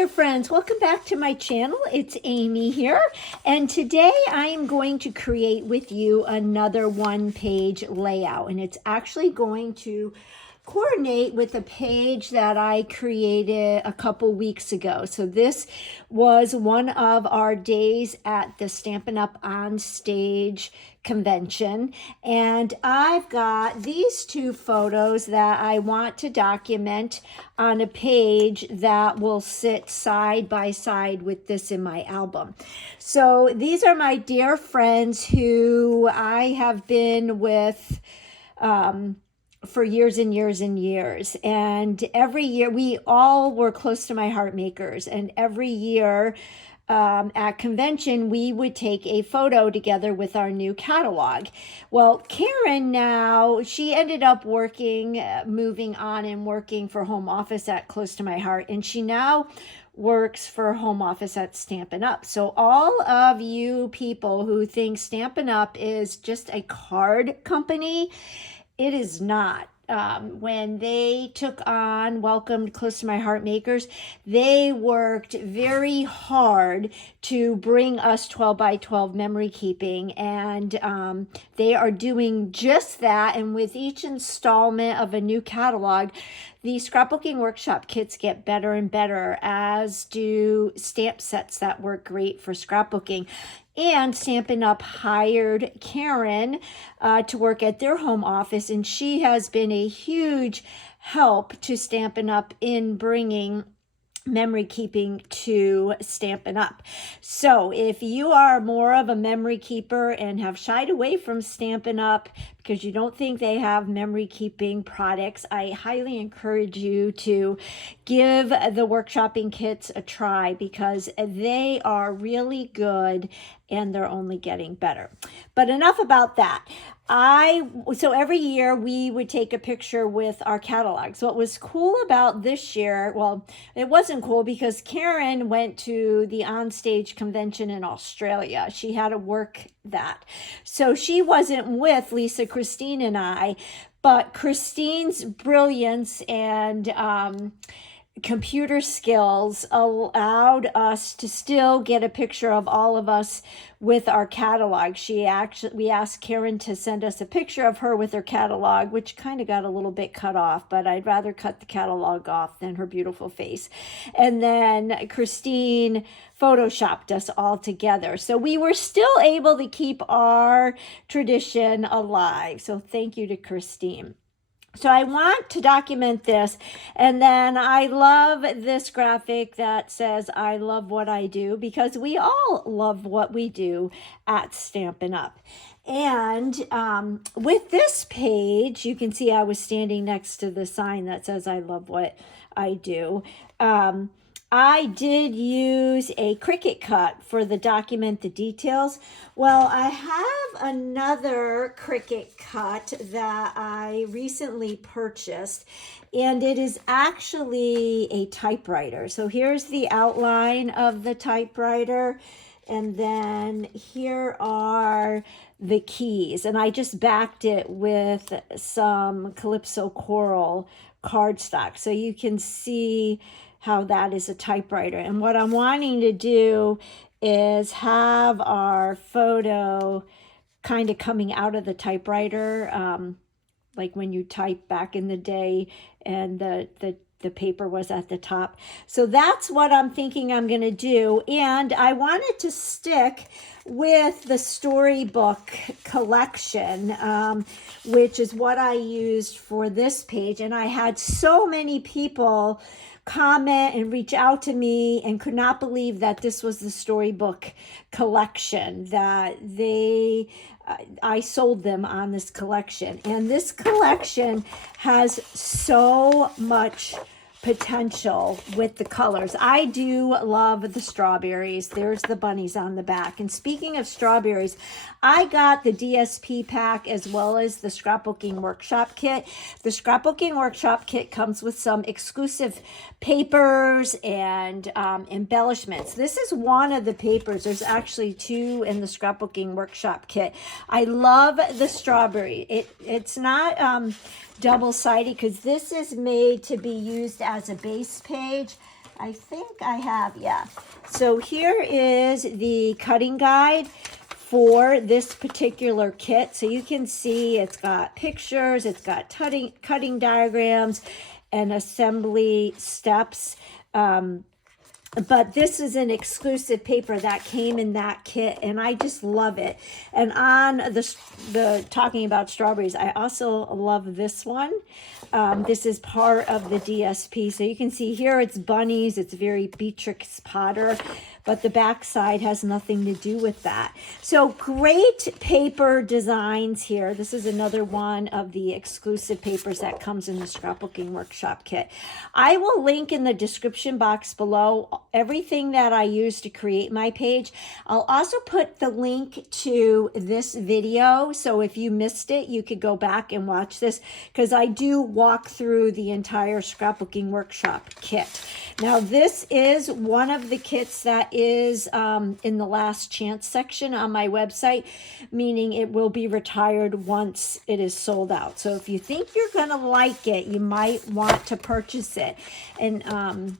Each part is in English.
there, friends. Welcome back to my channel. It's Amy here, and today I am going to create with you another one-page layout, and it's actually going to coordinate with a page that I created a couple weeks ago. So this was one of our days at the Stampin' Up! On Stage convention, and I've got these two photos that I want to document on a page that will sit side by side with this in my album. So these are my dear friends who I have been with for years and years and years. And every year, we all were close to my heart makers. And every year at convention, we would take a photo together with our new catalog. Well, Karen now, she ended up working, moving on and working for home office at Close to My Heart. And she now works for home office at Stampin' Up. So all of you people who think Stampin' Up is just a card company, it is not. When they took on, welcomed Close to My Heart makers, they worked very hard to bring us 12 by 12 memory keeping, and they are doing just that. And with each installment of a new catalog, the scrapbooking workshop kits get better and better, as do stamp sets that work great for scrapbooking. And Stampin' Up! Hired Karen to work at their home office, and she has been a huge help to Stampin' Up! In bringing memory keeping to Stampin' Up! So if you are more of a memory keeper and have shied away from Stampin' Up! Because you don't think they have memory keeping products, I highly encourage you to give the workshopping kits a try, because they are really good and they're only getting better. But enough about that. So every year we would take a picture with our catalogs. What was cool about this year, well, it wasn't cool because Karen went to the onstage convention in Australia. She had to work that. So she wasn't with Lisa, Christine, and I, but Christine's brilliance and computer skills allowed us to still get a picture of all of us with our catalog. We asked Karen to send us a picture of her with her catalog, which kind of got a little bit cut off, but I'd rather cut the catalog off than her beautiful face. And then Christine photoshopped us all together. So we were still able to keep our tradition alive. So thank you to Christine. So I want to document this, and then I love this graphic that says, I love what I do, because we all love what we do at Stampin' Up! And with this page, you can see I was standing next to the sign that says, I love what I do. I did use a Cricut cut for the document the details. Well, I have another Cricut cut that I recently purchased, and it is actually a typewriter. So here's the outline of the typewriter, and then here are the keys. And I just backed it with some Calypso Coral cardstock, so you can see how that is a typewriter. And what I'm wanting to do is have our photo kind of coming out of the typewriter, like when you type back in the day and the paper was at the top. So that's what I'm thinking I'm going to do. And I wanted to stick with the storybook collection, which is what I used for this page. And I had so many people comment and reach out to me and could not believe that this was the storybook collection, that I sold them on this collection. And this collection has so much potential with the colors. I do love the strawberries. There's the bunnies on the back. And speaking of strawberries, I got the DSP pack as well as the scrapbooking workshop kit. The scrapbooking workshop kit comes with some exclusive papers and embellishments. This is one of the papers. There's actually two in the scrapbooking workshop kit. I love the strawberry. It's not double-sided because this is made to be used as a base page. I think I have, yeah. So here is the cutting guide for this particular kit. So you can see it's got pictures, it's got cutting diagrams and assembly steps. But this is an exclusive paper that came in that kit, and I just love it. And on the talking about strawberries, I also love this one. This is part of the DSP. So you can see here it's bunnies. It's very Beatrix Potter, but the back side has nothing to do with that. So great paper designs here. This is another one of the exclusive papers that comes in the scrapbooking workshop kit. I will link in the description box below everything that I use to create my page. I'll also put the link to this video. So if you missed it, you could go back and watch this, because I do walk through the entire scrapbooking workshop kit. Now, this is one of the kits that is in the last chance section on my website, meaning it will be retired once it is sold out. So if you think you're going to like it, you might want to purchase it and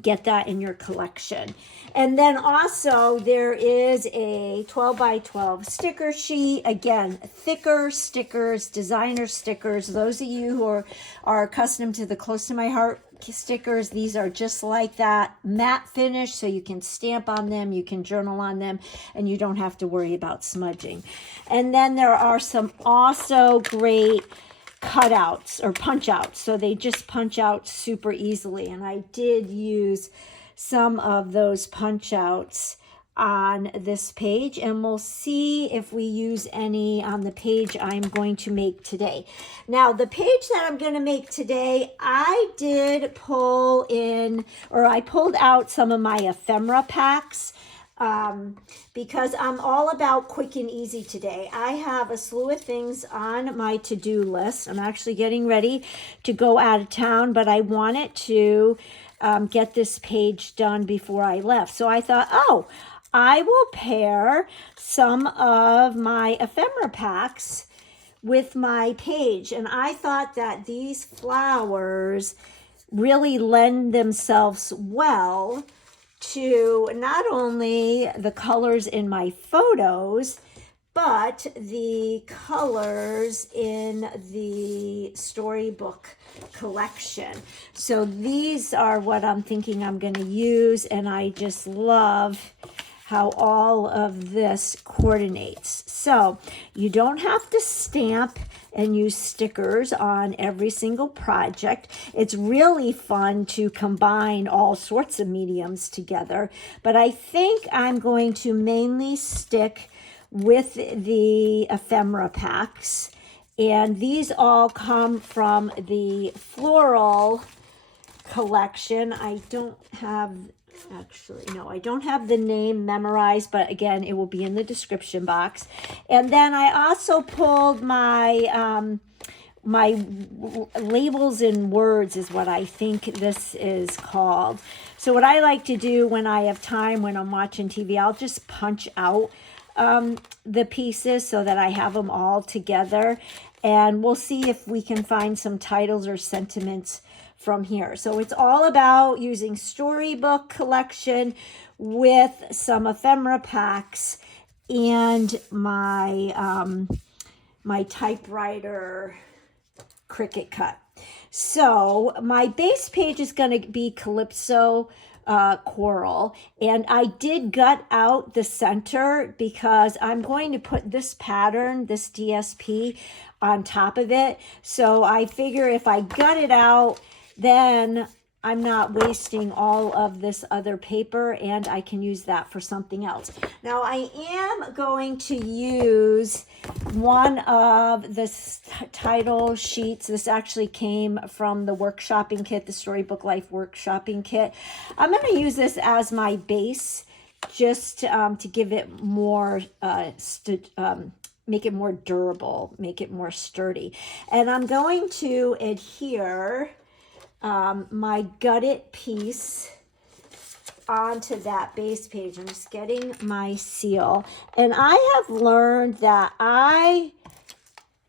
get that in your collection. And then also there is a 12 by 12 sticker sheet. Again, thicker stickers, designer stickers. Those of you who are accustomed to the Close to My Heart stickers, these are just like that, matte finish, so you can stamp on them, you can journal on them, and you don't have to worry about smudging. And then there are some also great cutouts or punch outs, so they just punch out super easily, and I did use some of those punch outs on this page, and we'll see if we use any on the page I'm going to make today. Now, the page that I'm going to make today, I did pull in, or I pulled out some of my ephemera packs, because I'm all about quick and easy today. I have a slew of things on my to-do list. I'm actually getting ready to go out of town, but I wanted to get this page done before I left. So I thought, oh, I will pair some of my ephemera packs with my page. And I thought that these flowers really lend themselves well to not only the colors in my photos, but the colors in the storybook collection. So these are what I'm thinking I'm going to use, and I just love how all of this coordinates. So you don't have to stamp and use stickers on every single project. It's really fun to combine all sorts of mediums together, but I think I'm going to mainly stick with the ephemera packs, and these all come from the floral collection. I don't have, actually, no, I don't have the name memorized, but again, it will be in the description box. And then I also pulled my my labels in words is what I think this is called. So what I like to do when I have time, when I'm watching TV, I'll just punch out the pieces so that I have them all together, and we'll see if we can find some titles or sentiments from here. So it's all about using storybook collection with some ephemera packs and my my typewriter Cricut cut. So my base page is going to be Calypso coral, and I did gut out the center because I'm going to put this pattern, this DSP, on top of it. So I figure if I gut it out, then I'm not wasting all of this other paper, and I can use that for something else. Now I am going to use one of the title sheets. This actually came from the workshopping kit, the Storybook Life workshopping kit. I'm going to use this as my base, just to give it more, make it more durable, make it more sturdy. And I'm going to adhere my gutted piece onto that base page. I'm just getting my seal, and I have learned that I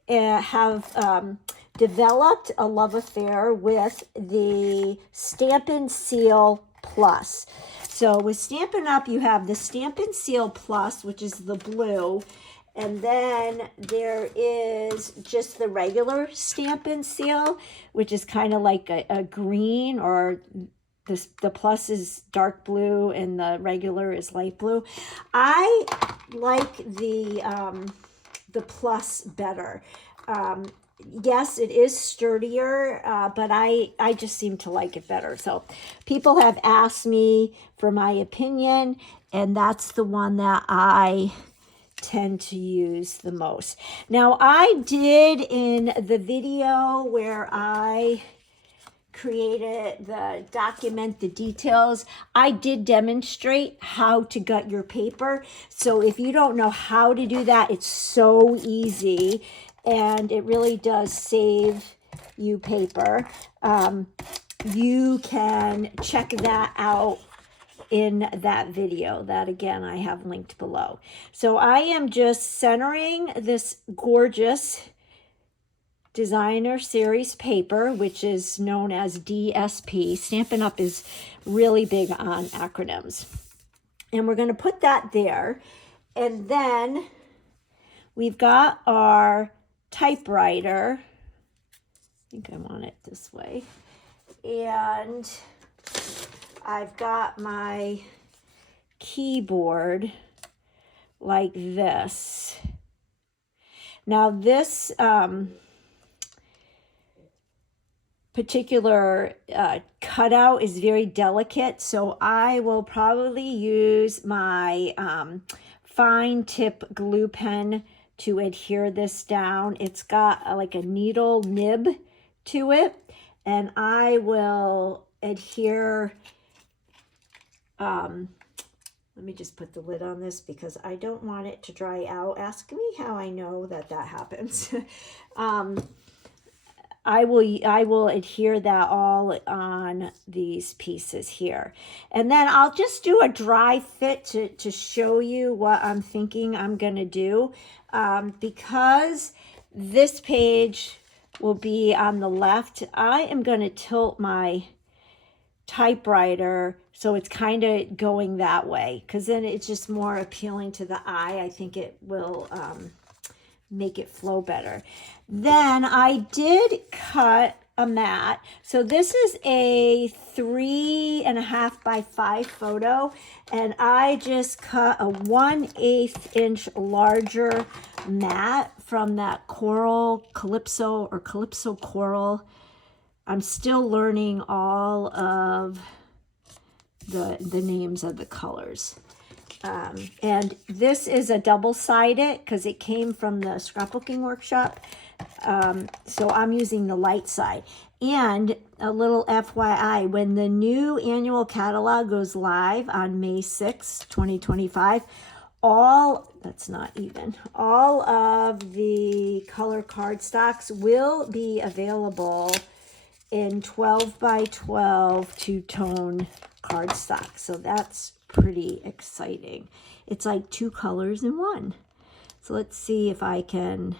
have developed a love affair with the Stampin' Seal Plus. So with Stampin' Up, you have the Stampin' Seal Plus, which is the blue, and then there is just the regular Stampin' Seal, which is kind of like a green, or the plus is dark blue and the regular is light blue. I like the plus better. Yes, it is sturdier, but I just seem to like it better. So people have asked me for my opinion, and that's the one that I tend to use the most. Now, I did in the video where I created the document the details, I did demonstrate how to gut your paper. So if you don't know how to do that, it's so easy, and it really does save you paper. You can check that out in that video that, again, I have linked below. So I am just centering this gorgeous Designer Series paper, which is known as DSP. Stampin' Up is really big on acronyms. And we're going to put that there. And then we've got our typewriter. I think I want it this way. And I've got my keyboard like this. Now this particular cutout is very delicate, so I will probably use my fine tip glue pen to adhere this down. It's got like a needle nib to it, and I will adhere, let me just put the lid on this because I don't want it to dry out. Ask me how I know that happens. I will adhere that all on these pieces here. And then I'll just do a dry fit to show you what I'm thinking I'm going to do. Because this page will be on the left, I am going to tilt my typewriter so it's kind of going that way, because then it's just more appealing to the eye. I think it will make it flow better. Then I did cut a mat. So this is a 3.5 by 5 photo, and I just cut a 1/8 inch larger mat from that coral calypso or calypso coral. I'm still learning all of the names of the colors. And this is a double-sided because it came from the scrapbooking workshop. So I'm using the light side. And a little FYI, when the new annual catalog goes live on May 6, 2025, all of the color cardstocks will be available in 12 by 12 two-tone cardstock. So that's pretty exciting. It's like 2 colors in one. So let's see if I can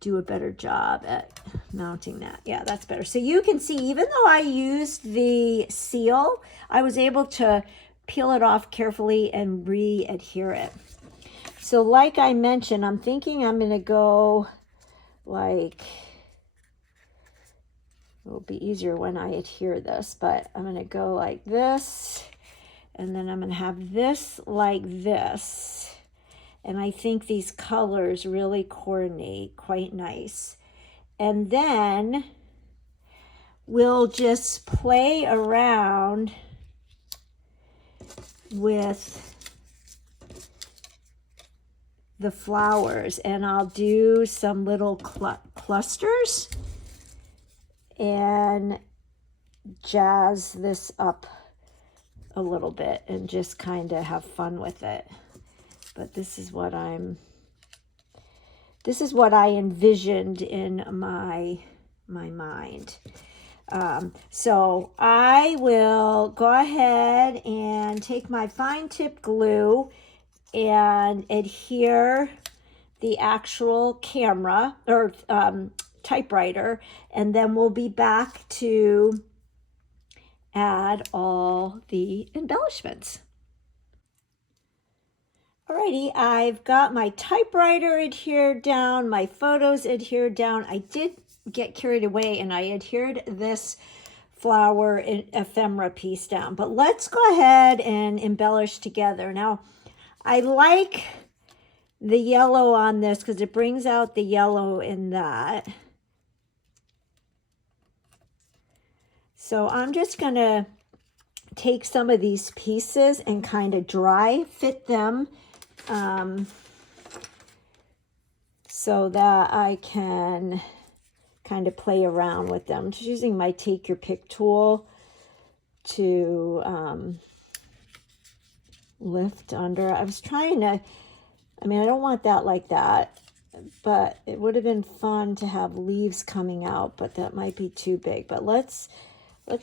do a better job at mounting that. Yeah, that's better. So you can see, even though I used the seal, I was able to peel it off carefully and re-adhere it. So like I mentioned, I'm thinking I'm going to go like, it'll be easier when I adhere this, but I'm going to go like this, and then I'm going to have this like this. And I think these colors really coordinate quite nice. And then we'll just play around with the flowers, and I'll do some little clusters and jazz this up a little bit and just kind of have fun with it. But this is what I envisioned in my mind. So I will go ahead and take my fine tip glue and adhere the actual camera or Typewriter, and then we'll be back to add all the embellishments. Alrighty, I've got my typewriter adhered down, my photos adhered down. I did get carried away and I adhered this flower ephemera piece down, but let's go ahead and embellish together. Now, I like the yellow on this because it brings out the yellow in that. So I'm just gonna take some of these pieces and kind of dry fit them so that I can kind of play around with them. Just using my take your pick tool to lift under. I was trying to, I mean, I don't want that like that, but it would have been fun to have leaves coming out, but that might be too big. But let's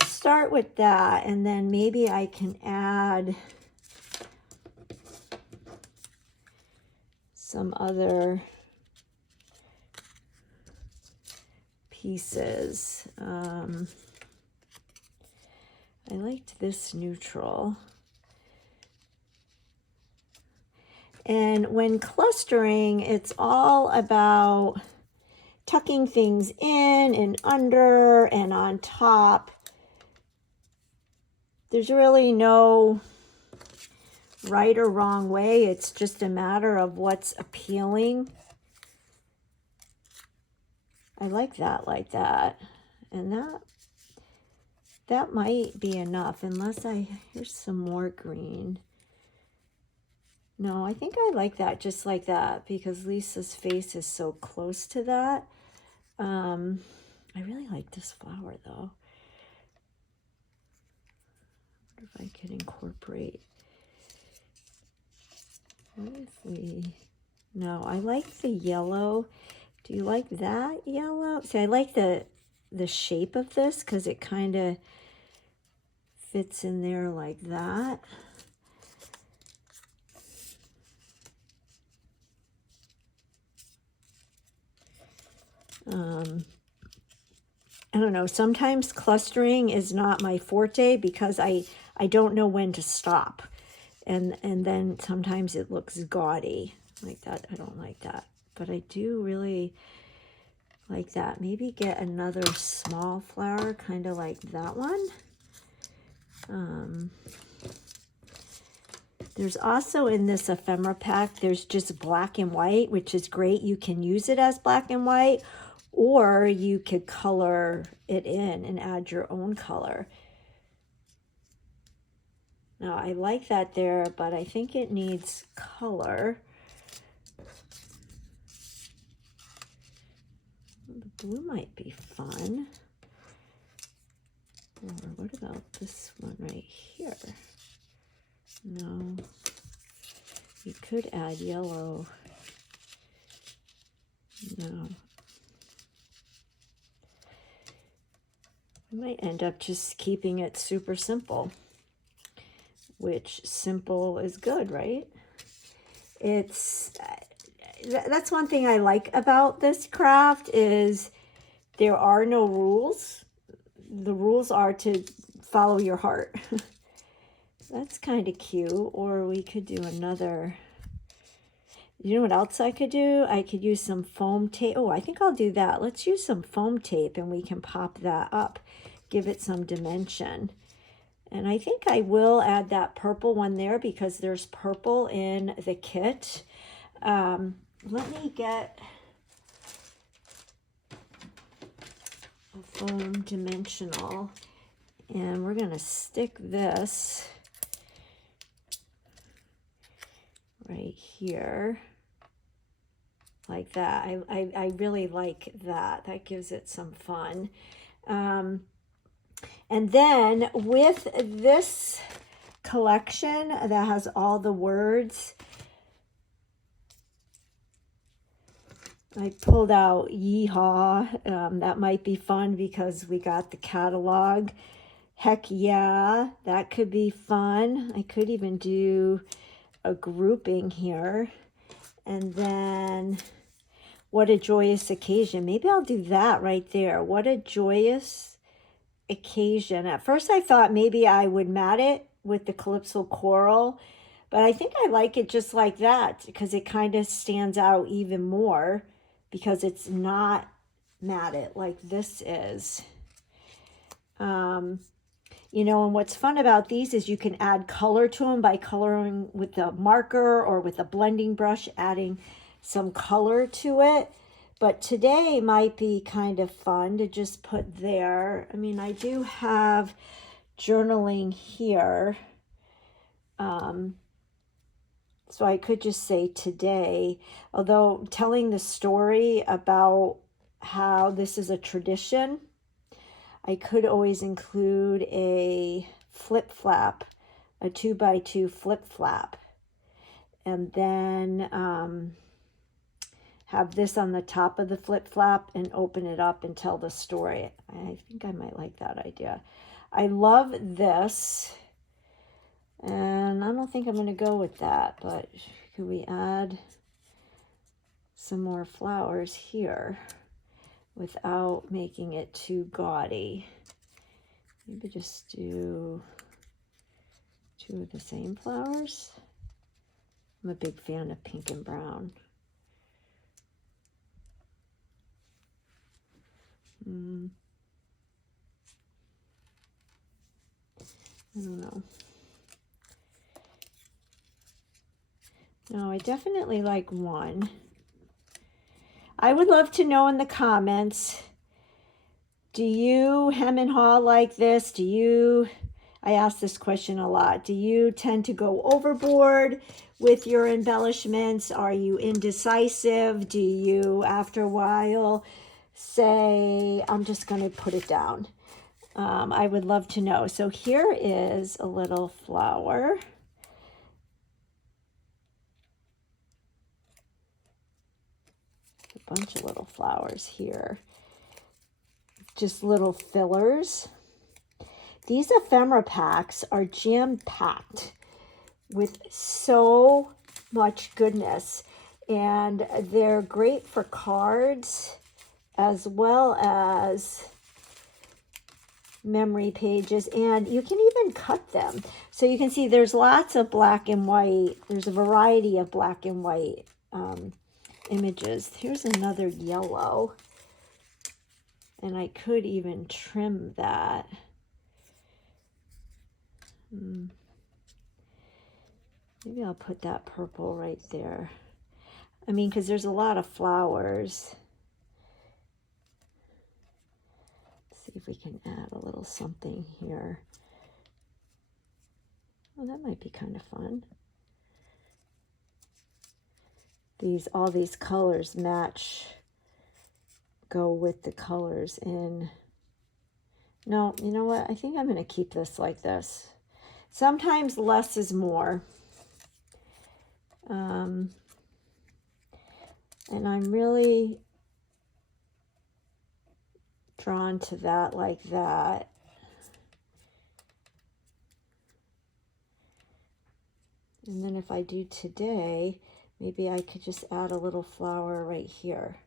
start with that, and then maybe I can add some other pieces. I liked this neutral. And when clustering, it's all about tucking things in and under and on top. There's really no right or wrong way. It's just a matter of what's appealing. I like that. And that might be enough, unless here's some more green. No, I think I like that just like that because Lisa's face is so close to that. I really like this flower though. I wonder if I could incorporate. What if we, no, I like the yellow. Do you like that yellow? See, I like the shape of this because it kind of fits in there like that. I don't know, sometimes clustering is not my forte because I don't know when to stop. And then sometimes it looks gaudy like that. I don't like that, but I do really like that. Maybe get another small flower, kind of like that one. There's also in this ephemera pack, there's just black and white, which is great. You can use it as black and white, or you could color it in and add your own color. Now, I like that there, but I think it needs color. The blue might be fun. Or what about this one right here? No. You could add yellow. No. I might end up just keeping it super simple, which simple is good, right? That's one thing I like about this craft is there are no rules. The rules are to follow your heart. That's kind of cute. Or we could do another. You know what else I could do? I could use some foam tape. Oh, I think I'll do that. Let's use some foam tape and we can pop that up. Give it some dimension. And I think I will add that purple one there because there's purple in the kit. Let me get a foam dimensional. And we're going to stick this right here. Like that. I really like that. That gives it some fun. And then with this collection that has all the words, I pulled out Yeehaw. That might be fun because we got the catalog. Heck yeah, that could be fun. I could even do a grouping here. And then What a joyous occasion. Maybe I'll do that right there. What a joyous occasion. At first I thought maybe I would mat it with the Calypso Coral, but I think I like it just like that because it kind of stands out even more because it's not matted like this is. You know, and what's fun about these is you can add color to them by coloring with a marker or with a blending brush, adding some color to it. But today might be kind of fun to just put there. I mean, I do have journaling here. So I could just say today, although telling the story about how this is a tradition, I could always include a flip flap, a 2x2 flip flap, and then have this on the top of the flip flap and open it up and tell the story. I think I might like that idea. I love this, and I don't think I'm going to go with that, but could we add some more flowers here without making it too gaudy? Maybe just do 2 of the same flowers. I'm a big fan of pink and brown. I don't know. No, I definitely like 1. I would love to know in the comments, do you hem and haw like this? I ask this question a lot. Do you tend to go overboard with your embellishments? Are you indecisive? Do you, after a while, say, I'm just going to put it down? I would love to know. So here is a little flower. A bunch of little flowers here. Just little fillers. These ephemera packs are jam-packed with so much goodness, and they're great for cards as well as memory pages, and you can even cut them. So you can see there's lots of black and white. There's a variety of black and white images. Here's another yellow, and I could even trim that. Maybe I'll put that purple right there. I mean, because there's a lot of flowers. Let's see if we can add a little something here. Oh, that might be kind of fun. All these colors match, go with the colors in. No, you know what? I think I'm going to keep this like this. Sometimes less is more. And I'm really drawn to that like that. And then if I do today, maybe I could just add a little flower right here.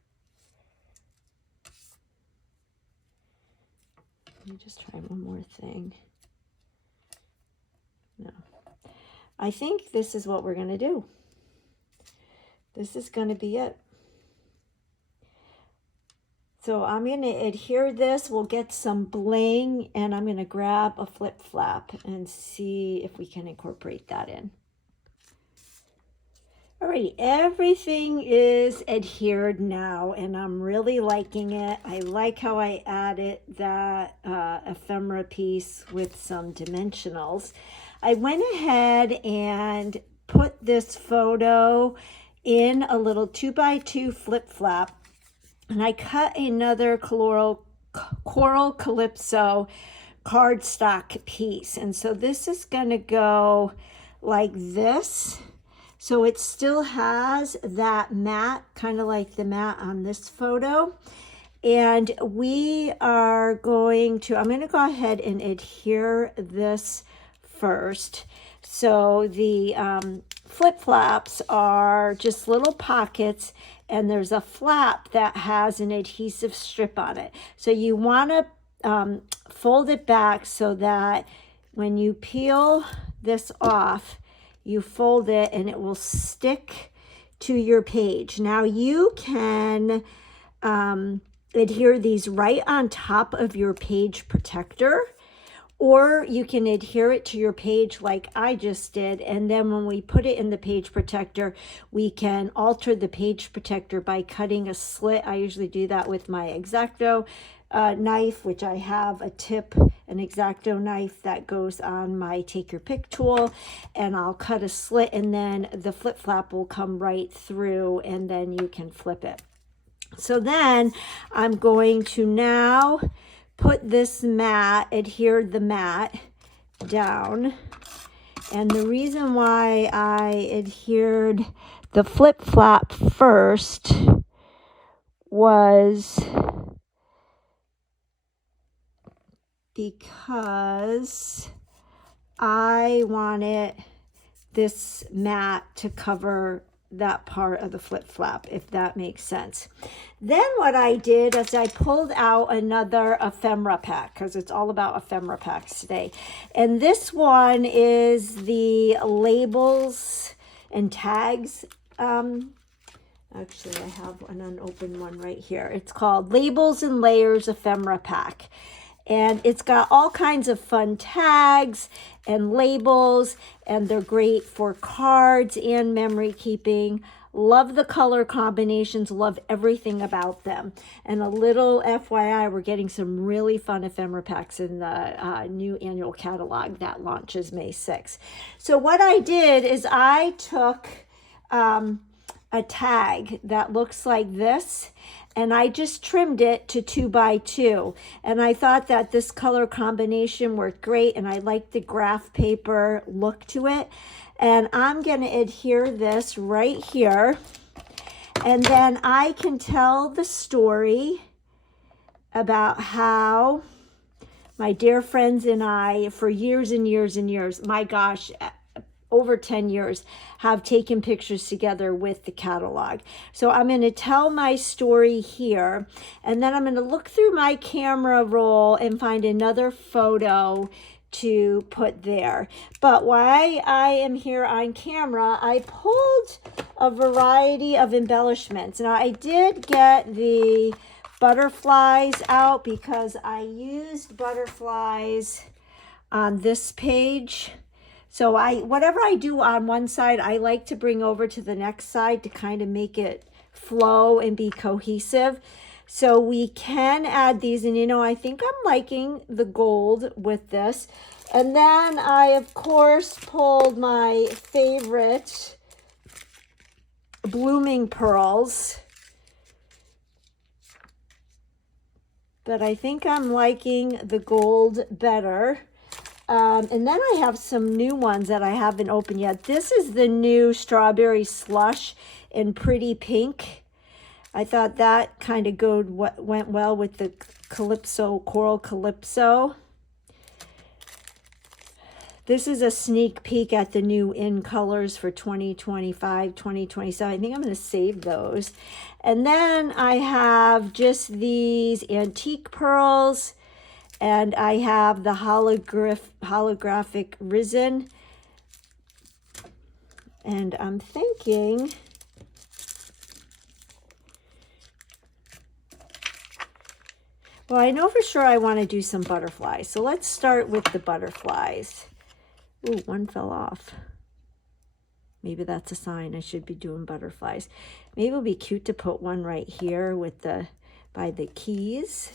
Let me just try one more thing. No. I think this is what we're going to do. This is going to be it. So I'm going to adhere this. We'll get some bling, and I'm going to grab a flip flap and see if we can incorporate that in. Alrighty, everything is adhered now, and I'm really liking it. I like how I added that ephemera piece with some dimensionals. I went ahead and put this photo in a little 2x2 flip flap, and I cut another coral calypso cardstock piece. And so this is going to go like this. So it still has that mat, kind of like the mat on this photo. And we are going to, I'm going to go ahead and adhere this first. So the flip-flops are just little pockets, and there's a flap that has an adhesive strip on it. So you want to fold it back so that when you peel this off, you fold it and it will stick to your page. Now you can adhere these right on top of your page protector, or you can adhere it to your page like I just did. And then when we put it in the page protector, we can alter the page protector by cutting a slit. I usually do that with my X-Acto knife, which I have a tip, an X-Acto knife that goes on my take your pick tool, and I'll cut a slit, and then the flip flap will come right through, and then you can flip it. So then I'm going to now put this mat, adhere the mat down. And the reason why I adhered the flip flap first was because I wanted this mat to cover that part of the flip flap, if that makes sense. Then what I did is I pulled out another ephemera pack, because it's all about ephemera packs today. And this one is the labels and tags. Actually, I have an unopened one right here. It's called Labels and Layers Ephemera Pack. And it's got all kinds of fun tags and labels, and they're great for cards and memory keeping. Love the color combinations, love everything about them. And a little FYI, we're getting some really fun ephemera packs in the new annual catalog that launches May 6th. So what I did is I took a tag that looks like this, and I just trimmed it to 2 by 2. And I thought that this color combination worked great, and I like the graph paper look to it. And I'm going to adhere this right here. And then I can tell the story about how my dear friends and I, for years and years and years, my gosh, over 10 years, have taken pictures together with the catalog. So I'm going to tell my story here, and then I'm going to look through my camera roll and find another photo to put there. But while I am here on camera, I pulled a variety of embellishments. Now I did get the butterflies out because I used butterflies on this page. So whatever I do on one side, I like to bring over to the next side to kind of make it flow and be cohesive. So we can add these, and you know, I think I'm liking the gold with this. And then I, of course, pulled my favorite blooming pearls. But I think I'm liking the gold better. And then I have some new ones that I haven't opened yet. This is the new strawberry slush in pretty pink. I thought that kind of went well with the Calypso, Coral Calypso. This is a sneak peek at the new in colors for 2025, 2027. I think I'm going to save those. And then I have just these antique pearls. And I have the holographic resin. And I'm thinking, well, I know for sure I want to do some butterflies. So let's start with the butterflies. Ooh, one fell off. Maybe that's a sign I should be doing butterflies. Maybe it'll be cute to put one right here with by the keys.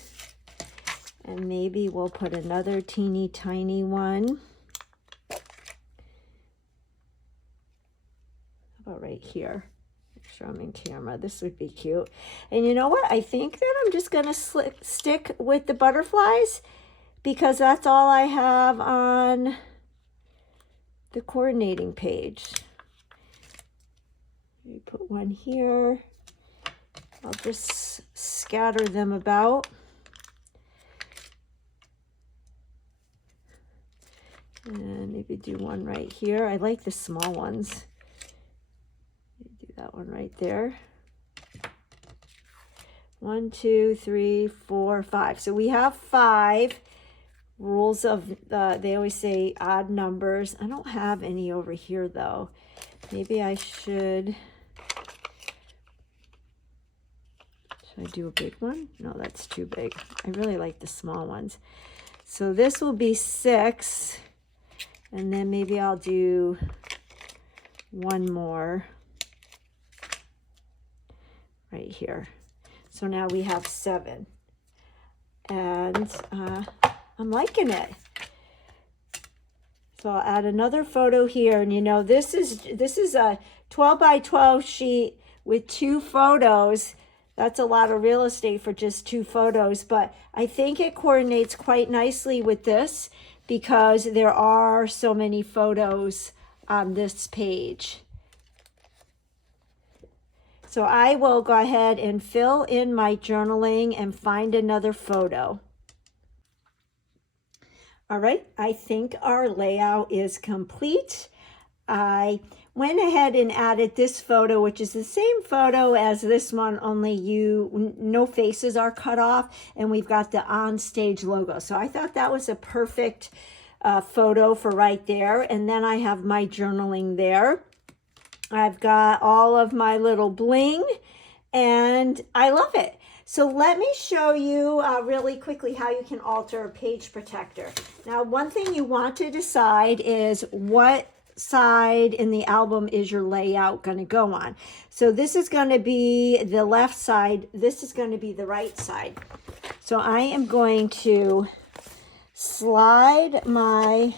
And maybe we'll put another teeny tiny one. How about right here? Make sure I'm in camera. This would be cute. And you know what? I think that I'm just going to stick with the butterflies, because that's all I have on the coordinating page. You put one here. I'll just scatter them about. And maybe do one right here. I like the small ones. that one right there. 1, 2, 3, 4, 5. So we have 5 rules of, they always say odd numbers. I don't have any over here though. Maybe I should I do a big one? No, that's too big. I really like the small ones. So this will be 6. And then maybe I'll do one more right here. So now we have 7. And I'm liking it. So I'll add another photo here. And you know, this is a 12 by 12 sheet with 2 photos. That's a lot of real estate for just 2 photos, but I think it coordinates quite nicely with this because there are so many photos on this page. So I will go ahead and fill in my journaling and find another photo. All right, I think our layout is complete. I went ahead and added this photo, which is the same photo as this one, only no faces are cut off, and we've got the on-stage logo. So I thought that was a perfect photo for right there. And then I have my journaling there. I've got all of my little bling, and I love it. So let me show you really quickly how you can alter a page protector. Now, one thing you want to decide is what side in the album is your layout going to go on. So this is going to be the left side. This is going to be the right side. So I am going to slide my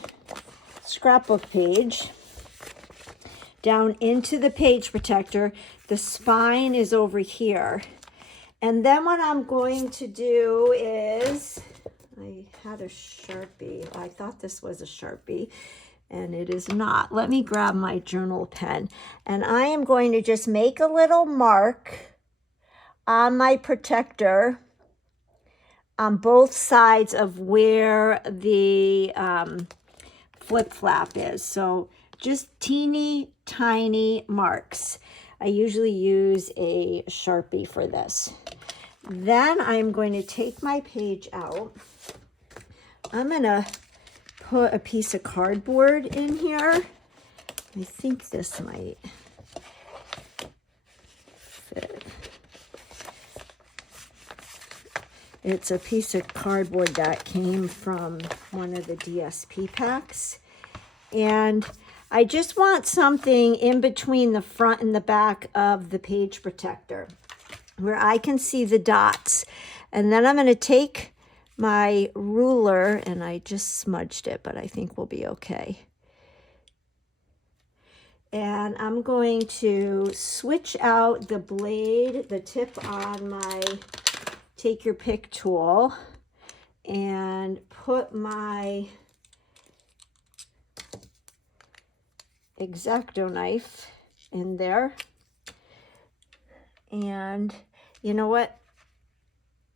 scrapbook page down into the page protector. The spine is over here. And then what I'm going to do is, I had a Sharpie. I thought this was a Sharpie, and it is not. Let me grab my journal pen, and I am going to just make a little mark on my protector on both sides of where the flip flap is. So just teeny tiny marks. I usually use a Sharpie for this. Then I'm going to take my page out. I'm going to put a piece of cardboard in here. I think this might fit. It's a piece of cardboard that came from one of the DSP packs. And I just want something in between the front and the back of the page protector where I can see the dots. And then I'm going to take my ruler, and I just smudged it, but I think we'll be okay. And I'm going to switch out the blade, the tip on my take your pick tool, and put my X-Acto knife in there. And you know what?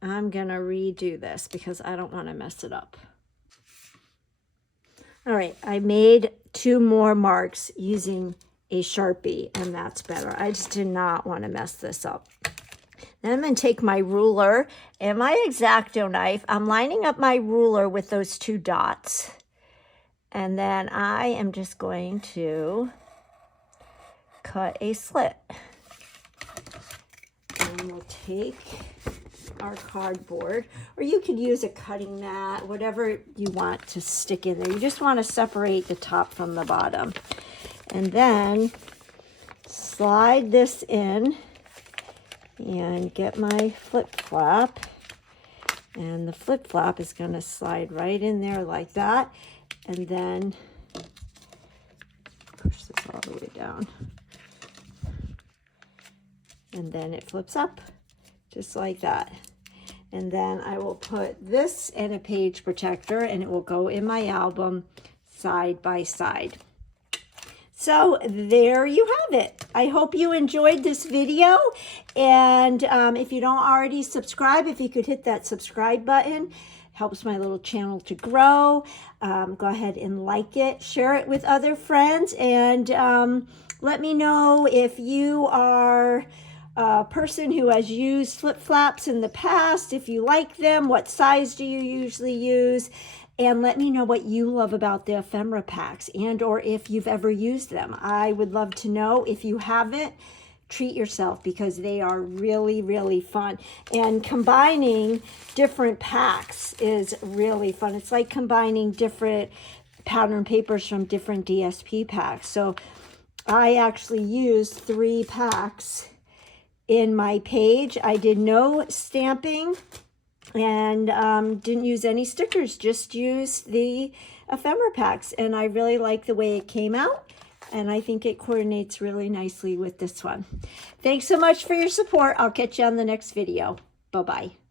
I'm gonna redo this because I don't want to mess it up. All right, I made 2 more marks using a Sharpie, and that's better. I just did not want to mess this up. Then I'm going to take my ruler and my X-Acto knife. I'm lining up my ruler with those 2 dots. And then I am just going to cut a slit. And we'll take our cardboard, or you could use a cutting mat, whatever you want to stick in there. You just want to separate the top from the bottom. And then slide this in and get my flip flap. And the flip flap is going to slide right in there like that. And then push this all the way down. And then it flips up just like that. And then I will put this in a page protector, and it will go in my album side by side. So there you have it. I hope you enjoyed this video. And if you don't already subscribe, if you could hit that subscribe button, helps my little channel to grow. Go ahead and like it, share it with other friends, and let me know if you are a person who has used flip flaps in the past, if you like them, what size do you usually use, and let me know what you love about the ephemera packs, and or if you've ever used them. I would love to know. If you haven't, treat yourself, because they are really, really fun. And combining different packs is really fun. It's like combining different pattern papers from different DSP packs. So I actually used 3 packs in my page. I did no stamping and didn't use any stickers, just used the ephemera packs. And I really like the way it came out. And I think it coordinates really nicely with this one. Thanks so much for your support. I'll catch you on the next video. Bye-bye.